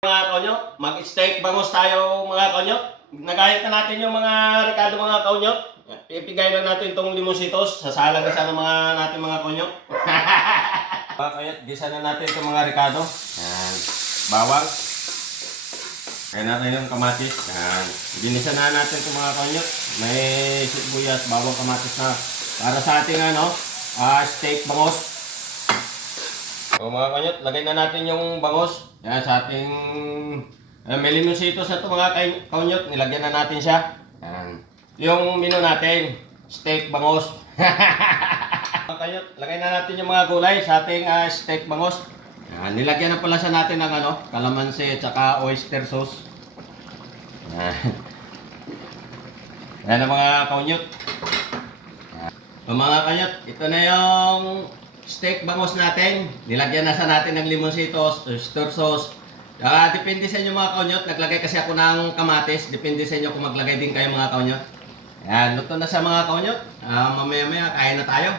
Mga kaunyo, mag-steak bangus tayo mga kaunyo. Nagayat na natin yung mga Ricardo mga kaunyo. Ipigay lang natin itong limositos. Sasalang na sana natin mga kaunyo. Mga kaunyo, gisa na natin itong mga Ricardo. Yan. Bawang. Kaya natin yung kamatis. Yan. Ginisa na natin itong mga kaunyo. May sibuyas, bawang, kamatis na. Para sa ating steak bangus. So mga kanyot, lagay na natin yung bangus. Yan sa ating may limositos na ito mga kanyot. Nilagyan na natin siya. Yan. Yung menu natin, steak bangus. Mga kanyot, lagay na natin yung mga gulay sa ating steak bangus. Yan. Nilagyan na pala siya natin ng kalamansi at saka oyster sauce. Yan. Yan ang mga kanyot. So mga kanyot, ito na yung steak bangus natin. Nilagyan na sa natin ng limositos, oyster sauce. Depende sa inyo mga kaunyot. Naglagay kasi ako ng kamatis. Depende sa inyo kung maglagay din kayo mga kaunyot. Ayan, luto na sa mga kaunyot. Mamaya-maya, kain na tayo.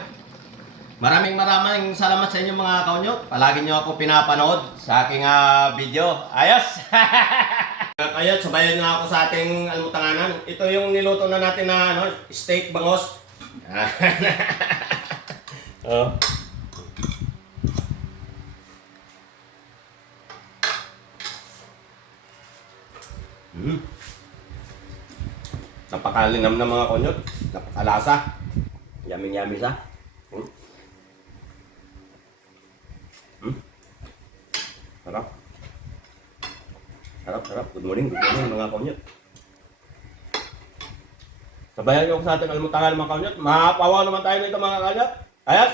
Maraming salamat sa inyo mga kaunyot. Palagi nyo ako pinapanood sa aking video. Ayos! Kaya sabayan nyo ako sa ating almutanganan. Ito yung niluto na natin na steak bangus. Oh. Napakalinam na mga konyot. Napakalasa. Yummy siya. Sarap. Sarap. Good morning mga konyot. Sabayan nyo sa ating almutangan mga konyot. Mapawa naman tayo nito mga konyot. Ayos!